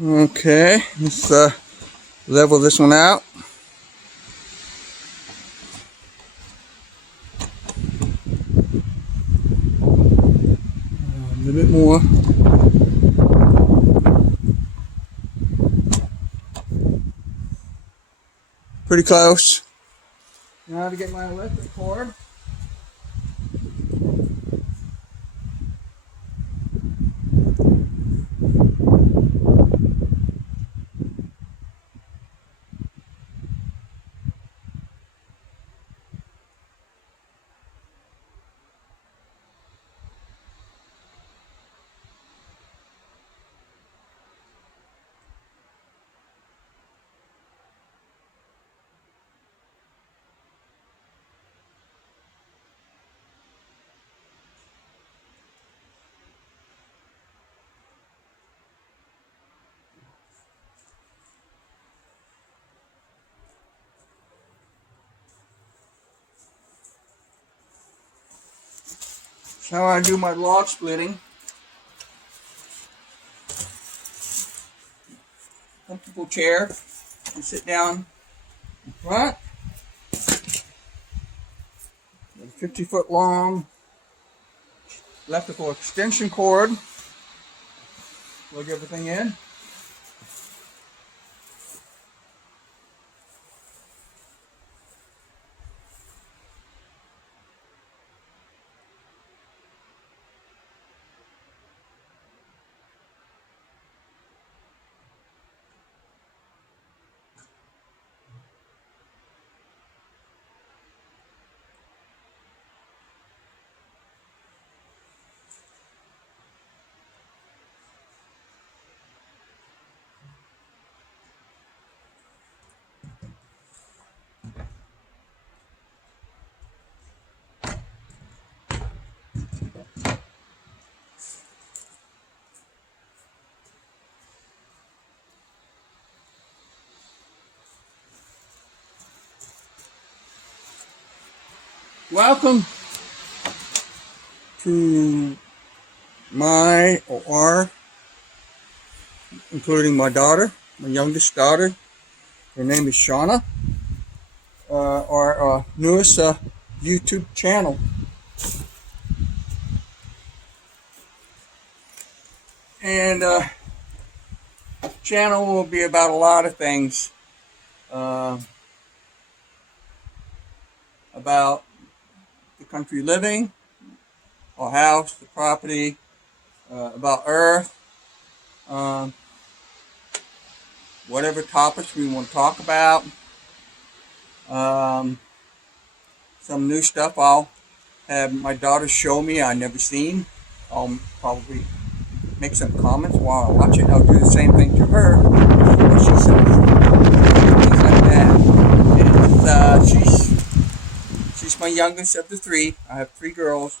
Okay, let's level this one out. A little bit more. Pretty close. Now to get my electric cord. That's how I do my log splitting. Comfortable chair. You sit down in front. 50-foot long electrical extension cord. Plug everything in. Welcome to my or including my daughter, my youngest daughter. Her name is Shauna. Our newest YouTube channel. And channel will be about a lot of things. About the country living, our house, the property, about Earth, whatever topics we want to talk about. Some new stuff I'll have my daughter show me I've never seen. I'll probably make some comments while I watch it. I'll do the same thing to her. What she says. Things like that. And she's my youngest of the three. I have 3 girls.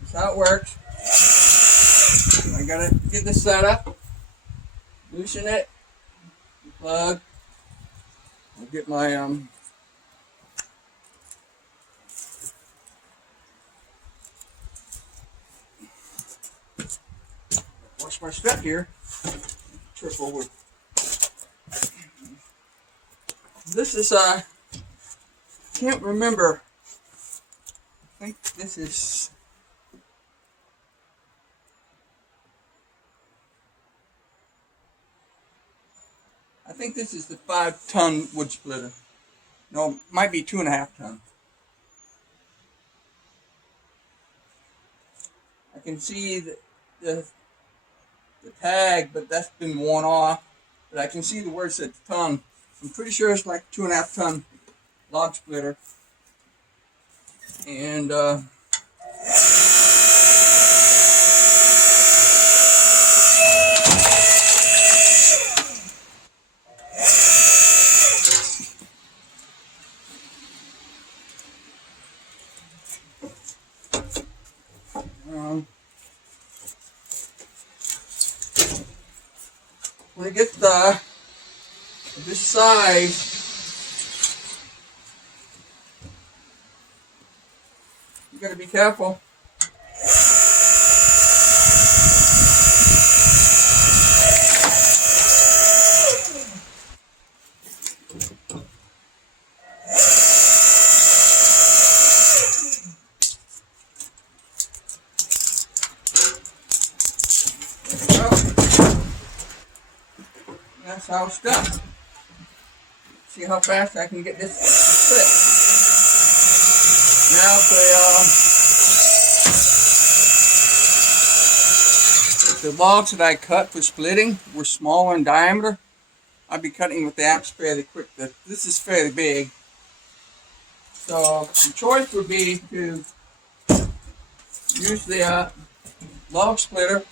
That's how it works. I gotta get this set up. Loosen it. Plug. I'll get my wash my strap here. Trip over. This is can't remember. I think this is the 5-ton wood splitter. No, it might be 2.5 ton. I can see the tag, but that's been worn off. But I can see the words at the ton. I'm pretty sure it's like 2.5 ton log splitter. And when it gets this size, you gotta be careful. Well, that's how it's done. See how fast I can get this to split. Now if the logs that I cut for splitting were smaller in diameter, I'd be cutting with the axe fairly quick. This is fairly big. So the choice would be to use the log splitter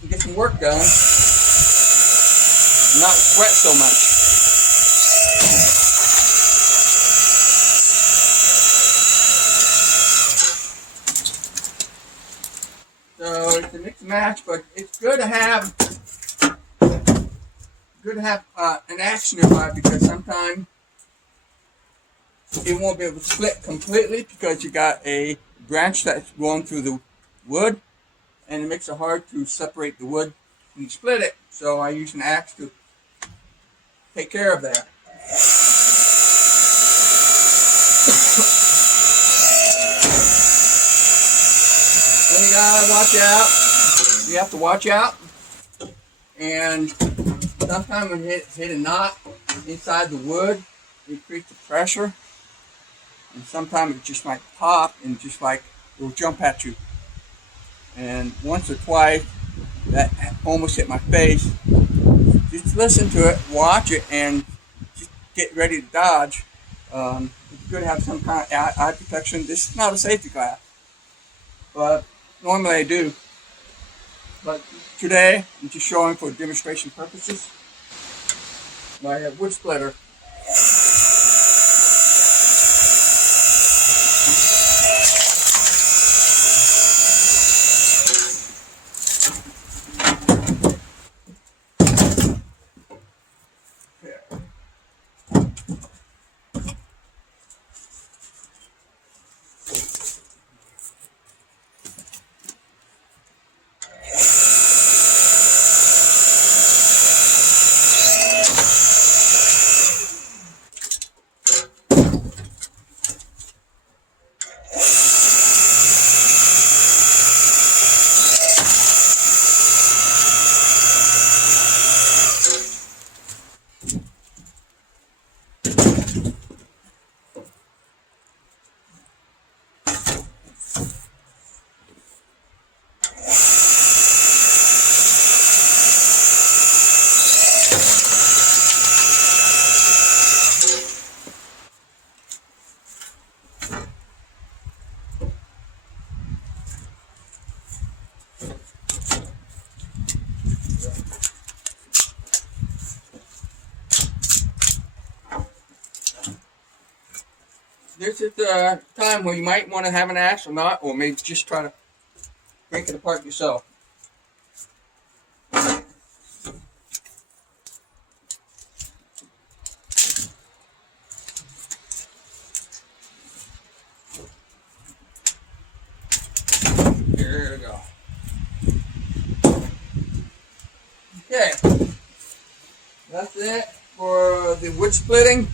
and get some work done, and not sweat so much. So it's a mix and match, but it's good to have an axe nearby, because sometimes it won't be able to split completely because you got a branch that's going through the wood, and it makes it hard to separate the wood when you split it. So I use an axe to take care of that. Then you gotta watch out. You have to watch out, and sometimes when you hit a knot inside the wood, it increases the pressure, and sometimes it just might pop and just like it will jump at you. And once or twice, that almost hit my face. Just listen to it, watch it, and just get ready to dodge. It's good to have some kind of eye protection. This is not a safety glass, but normally I do. But today, I'm just showing for demonstration purposes my wood splitter. This is the time where you might want to have an axe or not, or maybe just try to break it apart yourself. Here we go. Okay, that's it for the wood splitting.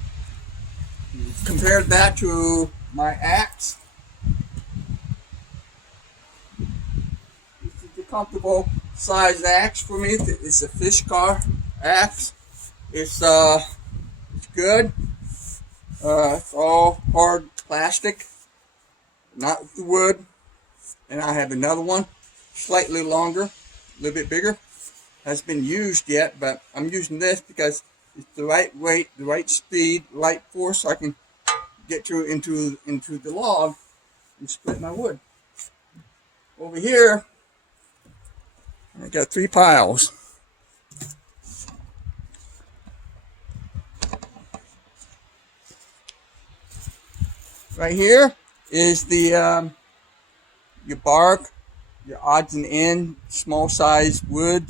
Compared that to my axe. This is a comfortable size axe for me. It's a fish car axe. It's good. It's all hard plastic, not the wood. And I have another one, slightly longer, a little bit bigger. Hasn't been used yet, but I'm using this because it's the right weight, the right speed, the right force, so I can get into the log and split my wood. Over here, I got 3 piles. Right here is the your bark, your odds and ends, small size wood.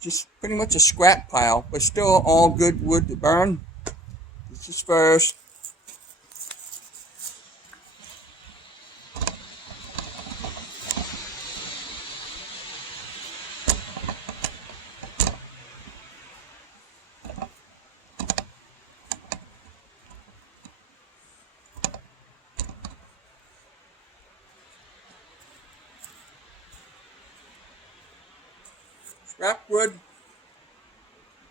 Just pretty much a scrap pile, but still all good wood to burn. This is first. scrap wood,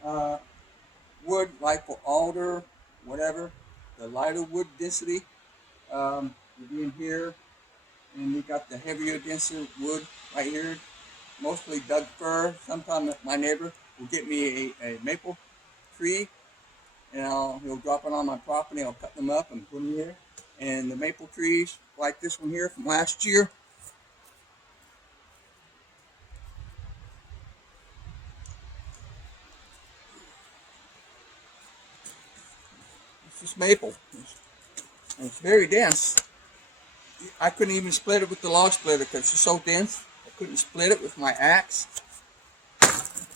uh, wood like for alder, whatever, the lighter wood density will be in here. And we got the heavier, denser wood right here, mostly Doug fir. Sometimes my neighbor will get me a maple tree, and he'll drop it on my property. I'll cut them up and put them here. And the maple trees, like this one here from last year, it's just maple. It's very dense. I couldn't even split it with the log splitter because it's so dense. I couldn't split it with my axe.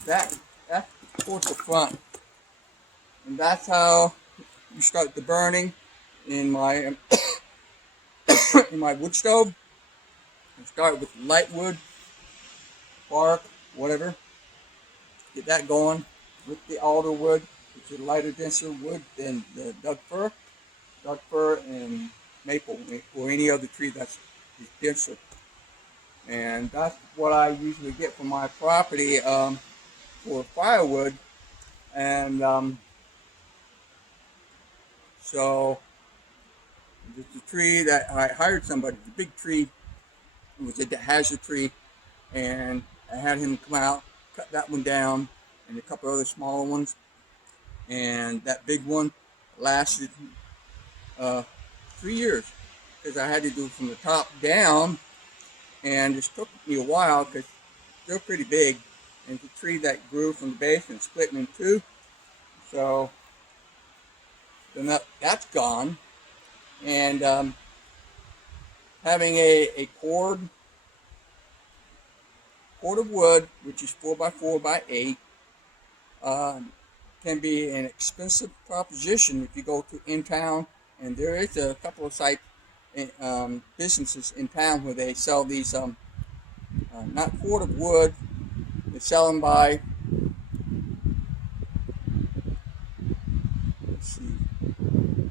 That's towards the front. And that's how you start the burning in my in my wood stove. I start with light wood, bark, whatever. Get that going with the alder wood, which is lighter, denser wood than the Doug fir and maple, or any other tree that's denser. And that's what I usually get from my property for firewood. And so it's a tree that I hired somebody, the big tree. It was a hazard tree, and I had him come out, cut that one down, and a couple other smaller ones. And that big one lasted 3 years because I had to do it from the top down, and it took me a while because they're pretty big. And it's a tree that grew from the base and split in two. So then that's gone. And having a cord of wood, which is 4x4x8, can be an expensive proposition if you go to in town. And there is a couple of businesses in town where they sell these not cord of wood. They sell them by, let's see,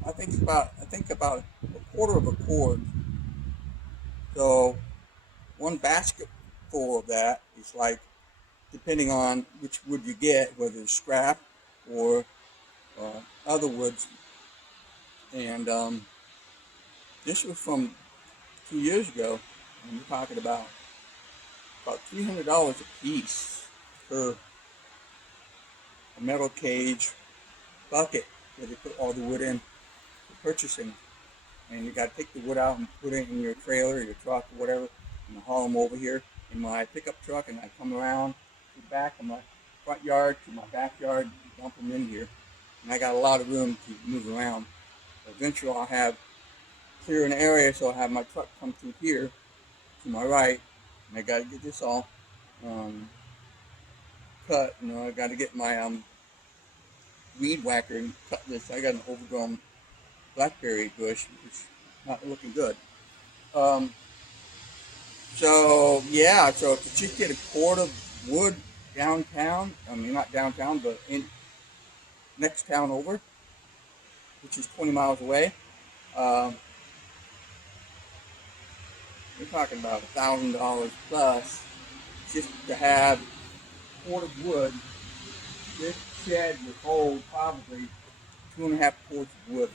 I think about a quarter of a cord. So one basket full of that is like, depending on which wood you get, whether it's scrap or other woods. And this was from 2 years ago, and we're talking about $300 a piece per a metal cage bucket that they put all the wood in for purchasing. And you got to take the wood out and put it in your trailer, your truck, or whatever, and haul them over here in my pickup truck, and I come around to the back of my front yard to my backyard and dump them in here. And I got a lot of room to move around. Eventually I'll have clear an area, so I'll have my truck come through here to my right, and I got to get this all cut. I got to get my weed whacker and cut this. I got an overgrown blackberry bush, which is not looking good. So yeah, so to just get a cord of wood downtown, I mean not downtown, but in next town over, which is 20 miles away, we're talking about $1,000 plus just to have a cord of wood. This shed would hold probably 2.5 cords of wood.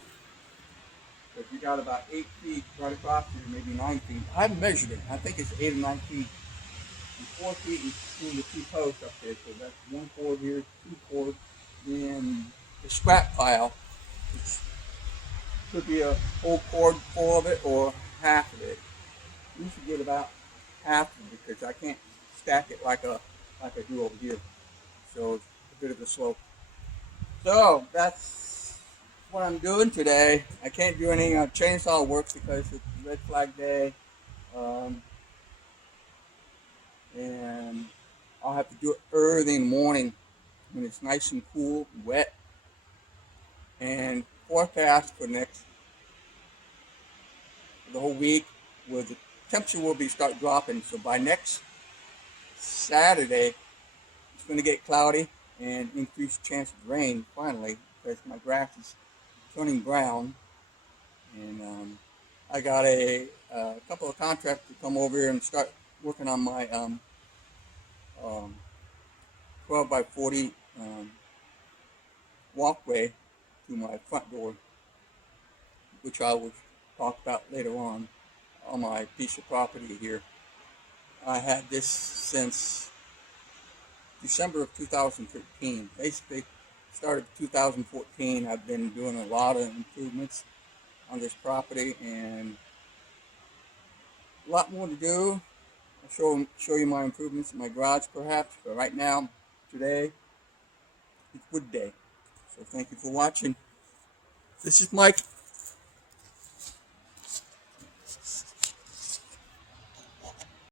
So if you got about 8 feet right across here, maybe 9 feet. I haven't measured it. I think it's 8 or 9 feet. And 4 feet between the two posts up there. So that's 1 cord here, 2 cords. Then the scrap pile, which could be a whole cord full of it or half of it. You should get about half of it because I can't stack it like I do over here. So it's a bit of a slope. So that's what I'm doing today. I can't do any chainsaw work because it's red flag day, and I'll have to do it early in the morning when it's nice and cool and wet. And forecast for the whole week, where the temperature will start dropping. So by next Saturday, it's going to get cloudy and increased chance of rain finally, because my grass is turning brown. And I got a couple of contractors to come over here and start working on my 12 by 40 walkway to my front door, which I will talk about later on my piece of property here. I had this since December of 2013. Basically, started 2014. I've been doing a lot of improvements on this property and a lot more to do. I'll show you my improvements in my garage perhaps, but right now, today, it's wood day. So thank you for watching. This is Mike.